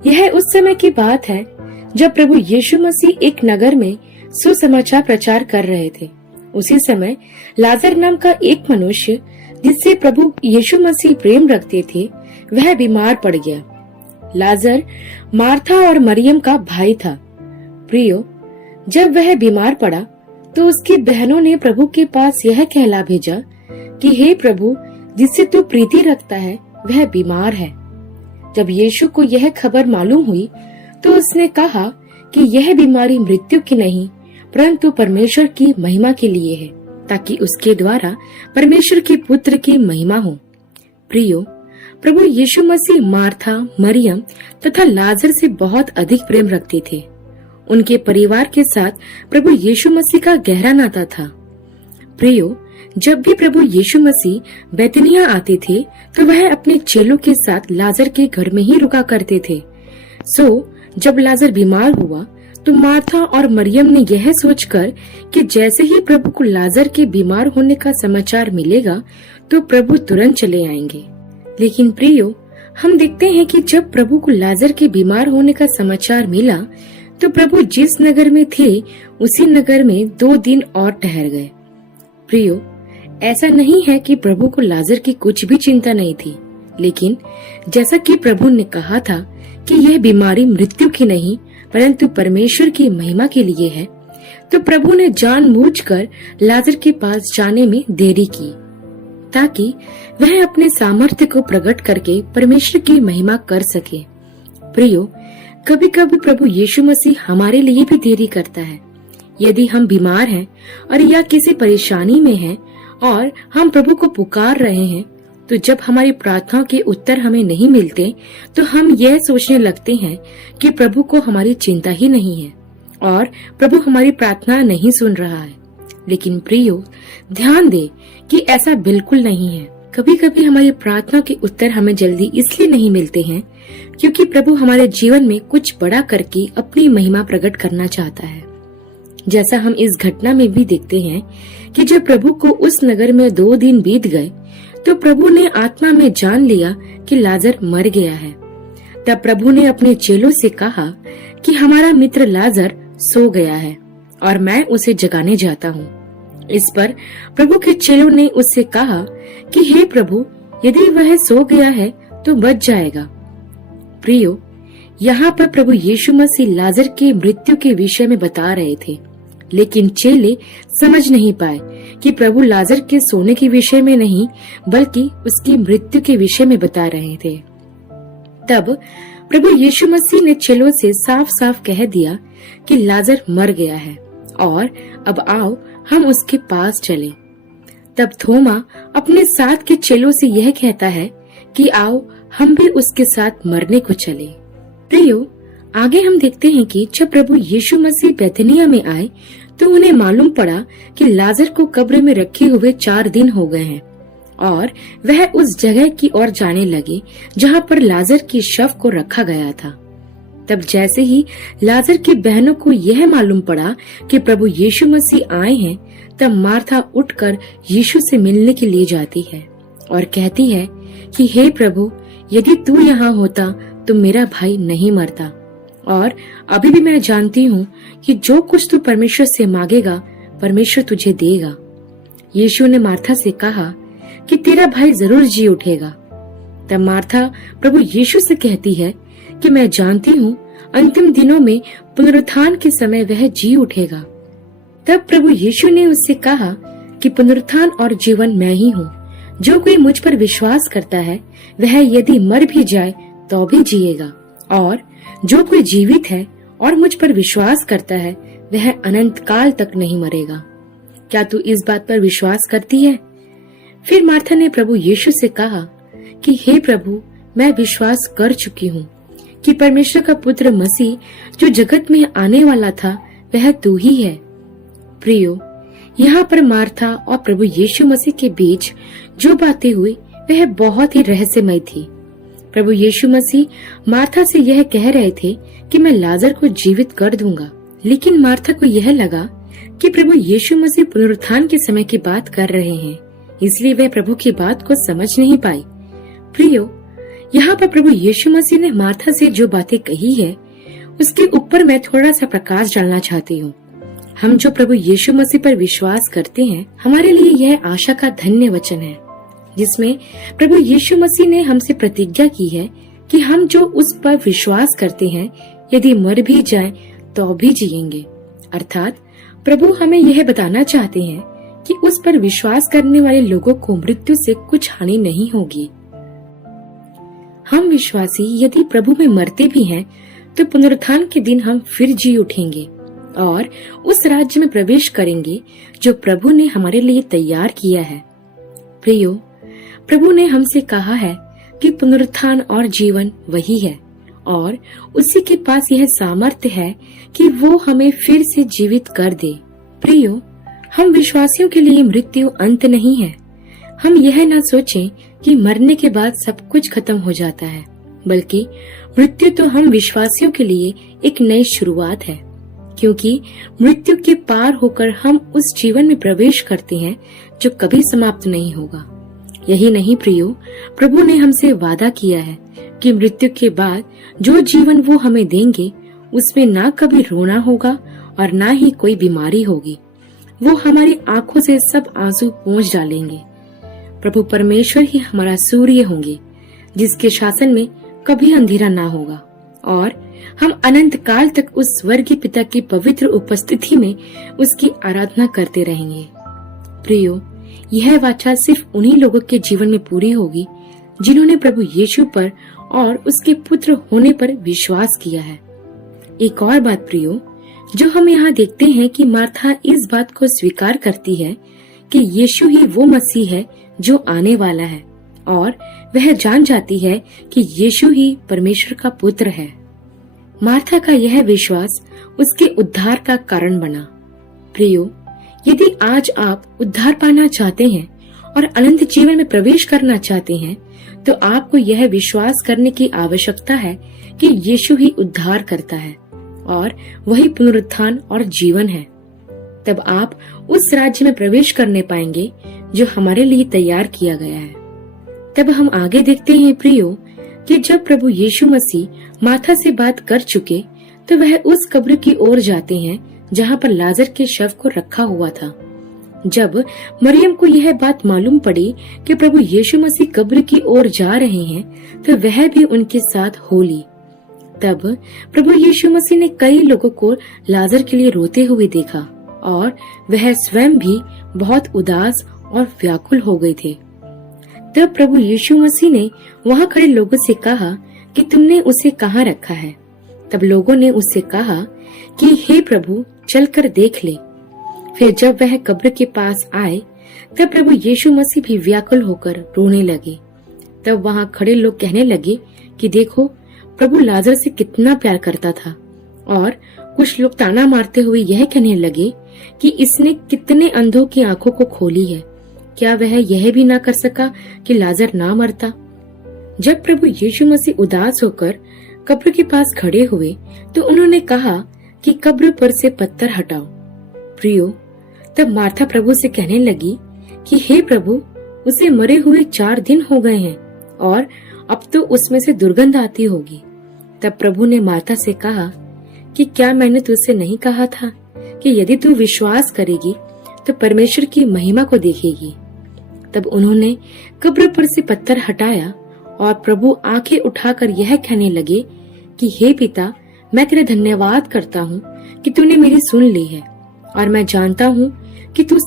यह उस समय की बात है जब प्रभु यीशु मसीह एक नगर में सुसमाचार प्रचार कर रहे थे। उसी समय लाजर नाम का एक मनुष्य जिससे प्रभु यीशु मसीह प्रेम रखते थे, वह बीमार पड़ गया। लाजर मार्था और मरियम का भाई था। प्रियो, जब वह बीमार पड़ा तो उसकी बहनों ने प्रभु के पास यह कहला भेजा कि हे प्रभु, जिससे तू प्रीति रखता है वह बीमार है। जब यीशु को यह खबर मालूम हुई तो उसने कहा कि यह बीमारी मृत्यु की नहीं परंतु परमेश्वर की महिमा के लिए है, ताकि उसके द्वारा परमेश्वर के पुत्र की महिमा हो। प्रियो, प्रभु यीशु मसीह मार्था, मरियम तथा लाजर से बहुत अधिक प्रेम रखते थे। उनके परिवार के साथ प्रभु यीशु मसीह का गहरा नाता था। प्रियो, जब भी प्रभु यीशु मसीह बैतनिया आते थे तो वह अपने चेलों के साथ लाजर के घर में ही रुका करते थे। जब लाजर बीमार हुआ तो मार्था और मरियम ने यह सोचकर कि जैसे ही प्रभु को लाजर के बीमार होने का समाचार मिलेगा तो प्रभु तुरंत चले आएंगे। लेकिन प्रियो, हम देखते हैं कि जब प्रभु को लाजर के बीमार होने का समाचार मिला तो प्रभु जिस नगर में थे उसी नगर में 2 दिन और ठहर गए। प्रियो, ऐसा नहीं है कि प्रभु को लाजर की कुछ भी चिंता नहीं थी, लेकिन जैसा कि प्रभु ने कहा था कि यह बीमारी मृत्यु की नहीं परंतु परमेश्वर की महिमा के लिए है, तो प्रभु ने जानबूझकर लाजर के पास जाने में देरी की ताकि वह अपने सामर्थ्य को प्रकट करके परमेश्वर की महिमा कर सके। प्रियो, कभी कभी प्रभु यीशु मसीह हमारे लिए भी देरी करता है। यदि हम बीमार हैं और या किसी परेशानी में हैं और हम प्रभु को पुकार रहे हैं, तो जब हमारी प्रार्थनाओं के उत्तर हमें नहीं मिलते तो हम यह सोचने लगते हैं कि प्रभु को हमारी चिंता ही नहीं है और प्रभु हमारी प्रार्थना नहीं सुन रहा है। लेकिन प्रियो, ध्यान दे कि ऐसा बिल्कुल नहीं है। कभी कभी हमारी प्रार्थना के उत्तर हमें जल्दी इसलिए नहीं मिलते हैं क्योंकि प्रभु हमारे जीवन में कुछ बड़ा करके अपनी महिमा प्रकट करना चाहता है। जैसा हम इस घटना में भी देखते हैं कि जब प्रभु को उस नगर में 2 दिन बीत गए तो प्रभु ने आत्मा में जान लिया कि लाजर मर गया है। तब प्रभु ने अपने चेलों से कहा कि हमारा मित्र लाजर सो गया है और मैं उसे जगाने जाता हूँ। इस पर प्रभु के चेलों ने उससे कहा कि हे प्रभु, यदि वह सो गया है तो बच जाएगा। प्रियो, यहाँ पर प्रभु यीशु मसीह लाजर के मृत्यु के विषय में बता रहे थे, लेकिन चेले समझ नहीं पाए कि प्रभु लाजर के सोने के विषय में नहीं बल्कि उसकी मृत्यु के विषय में बता रहे थे। तब प्रभु यीशु मसीह ने चेलों से साफ साफ कह दिया कि लाजर मर गया है और अब आओ हम उसके पास चलें। तब थोमा अपने साथ के चेलों से यह कहता है कि आओ हम भी उसके साथ मरने को चले। प्रियो, आगे हम देखते हैं कि जब प्रभु यीशु मसीह बैतनिया में आए तो उन्हें मालूम पड़ा कि लाजर को कब्र में रखे हुए 4 दिन हो गए हैं और वह उस जगह की ओर जाने लगे जहाँ पर लाजर की शव को रखा गया था। तब जैसे ही लाजर की बहनों को यह मालूम पड़ा कि प्रभु यीशु मसीह आए हैं, तब मार्था उठकर यीशु से मिलने के लिए जाती है और कहती है कि हे प्रभु, यदि तू यहाँ होता तो मेरा भाई नहीं मरता। और अभी भी मैं जानती हूँ कि जो कुछ तू परमेश्वर से मांगेगा परमेश्वर तुझे देगा। यीशु ने मार्था से कहा कि तेरा भाई जरूर जी उठेगा। तब मार्था प्रभु यीशु से कहती है कि मैं जानती हूँ अंतिम दिनों में पुनरुत्थान के समय वह जी उठेगा। तब प्रभु यीशु ने उससे कहा कि पुनरुत्थान और जीवन मैं ही हूँ। जो कोई मुझ पर विश्वास करता है वह यदि मर भी जाए तो भी जिएगा, और जो कोई जीवित है और मुझ पर विश्वास करता है वह अनंत काल तक नहीं मरेगा। क्या तू इस बात पर विश्वास करती है? फिर मार्था ने प्रभु यीशु से कहा कि हे प्रभु, मैं विश्वास कर चुकी हूँ कि परमेश्वर का पुत्र मसीह जो जगत में आने वाला था वह तू ही है। प्रियो, यहाँ पर मार्था और प्रभु यीशु मसीह के बीच जो बातें हुई वह बहुत ही रहस्यमय थी। प्रभु यीशु मसीह मार्था से यह कह रहे थे कि मैं लाजर को जीवित कर दूंगा, लेकिन मार्था को यह लगा कि प्रभु यीशु मसीह पुनरुत्थान के समय की बात कर रहे हैं, इसलिए वह प्रभु की बात को समझ नहीं पाई। प्रियो, यहाँ पर प्रभु यीशु मसीह ने मार्था से जो बातें कही है उसके ऊपर मैं थोड़ा सा प्रकाश डालना चाहती हूँ। हम जो प्रभु यीशु मसीह पर विश्वास करते हैं, हमारे लिए यह आशा का धन्य वचन है जिसमें प्रभु यीशु मसीह ने हमसे प्रतिज्ञा की है कि हम जो उस पर विश्वास करते हैं यदि मर भी जाएं तो भी जिएंगे। अर्थात प्रभु हमें यह बताना चाहते हैं कि उस पर विश्वास करने वाले लोगों को मृत्यु से कुछ हानि नहीं होगी। हम विश्वासी यदि प्रभु में मरते भी हैं तो पुनरुत्थान के दिन हम फिर जी उठेंगे और उस राज्य में प्रवेश करेंगे जो प्रभु ने हमारे लिए तैयार किया है। प्रियो, प्रभु ने हमसे कहा है कि पुनरुत्थान और जीवन वही है और उसी के पास यह सामर्थ्य है कि वो हमें फिर से जीवित कर दे। प्रियो, हम विश्वासियों के लिए मृत्यु अंत नहीं है। हम यह न सोचें कि मरने के बाद सब कुछ खत्म हो जाता है, बल्कि मृत्यु तो हम विश्वासियों के लिए एक नई शुरुआत है, क्योंकि मृत्यु के पार होकर हम उस जीवन में प्रवेश करते हैं जो कभी समाप्त नहीं होगा। यही नहीं प्रियो, प्रभु ने हमसे वादा किया है कि मृत्यु के बाद जो जीवन वो हमें देंगे उसमें ना कभी रोना होगा और ना ही कोई बीमारी होगी। वो हमारी आंखों से सब आंसू पोंछ डालेंगे। प्रभु परमेश्वर ही हमारा सूर्य होंगे जिसके शासन में कभी अंधेरा ना होगा और हम अनंत काल तक उस स्वर्गीय पिता की पवित्र उपस्थिति में उसकी आराधना करते रहेंगे। प्रियो, यह वाचा सिर्फ उन्हीं लोगों के जीवन में पूरी होगी जिन्होंने प्रभु यीशु पर और उसके पुत्र होने पर विश्वास किया है। एक और बात प्रियो, जो हम यहाँ देखते हैं कि मार्था इस बात को स्वीकार करती है कि यीशु ही वो मसीह है जो आने वाला है और वह जान जाती है कि यीशु ही परमेश्वर का पुत्र है। मार्था का यह विश्वास उसके उद्धार का कारण बना। प्रियो, यदि आज आप उद्धार पाना चाहते हैं और अनंत जीवन में प्रवेश करना चाहते हैं तो आपको यह विश्वास करने की आवश्यकता है कि यीशु ही उद्धार करता है और वही पुनरुत्थान और जीवन है। तब आप उस राज्य में प्रवेश करने पाएंगे जो हमारे लिए तैयार किया गया है। तब हम आगे देखते हैं प्रियो कि जब प्रभु यीशु मसीह मार्था से बात कर चुके तो वह उस कब्र की ओर जाते हैं जहाँ पर लाजर के शव को रखा हुआ था। जब मरियम को यह बात मालूम पड़ी कि प्रभु यीशु मसीह कब्र की ओर जा रहे हैं तो वह भी उनके साथ हो ली। तब प्रभु यीशु मसीह ने कई लोगों को लाजर के लिए रोते हुए देखा और वह स्वयं भी बहुत उदास और व्याकुल हो गए थे। तब प्रभु यीशु मसीह ने वहाँ खड़े लोगों से कहा कि तुमने उसे कहाँ रखा है। तब लोगों ने उससे कहा कि हे प्रभु, चलकर देख ले। फिर जब वह कब्र के पास आए तब प्रभु यीशु मसीह भी व्याकुल होकर रोने लगे। तब वहाँ खड़े लोग कहने लगे कि देखो, प्रभु लाजर से कितना प्यार करता था। और कुछ लोग ताना मारते हुए यह कहने लगे कि इसने कितने अंधों की आंखों को खोली है, क्या वह यह भी ना कर सका कि लाजर ना मरता। जब प्रभु यीशु मसीह उदास होकर कब्र के पास खड़े हुए तो उन्होंने कहा कि कब्र पर से पत्थर हटाओ। प्रियो, तब मार्था प्रभु से कहने लगी कि हे प्रभु, उसे मरे हुए 4 दिन हो गए हैं और अब तो उसमें से दुर्गंध आती होगी। तब प्रभु ने मार्था से कहा कि क्या मैंने तुझसे नहीं कहा था कि यदि तू विश्वास करेगी तो परमेश्वर की महिमा को देखेगी। तब उन्होंने कब्र पर से पत्थर हटाया और प्रभु आंखें उठाकर यह कहने लगे कि हे पिता, मैं तेरा धन्यवाद करता हूँ कि तूने मेरी सुन ली है और मैं जानता हूँ कि तू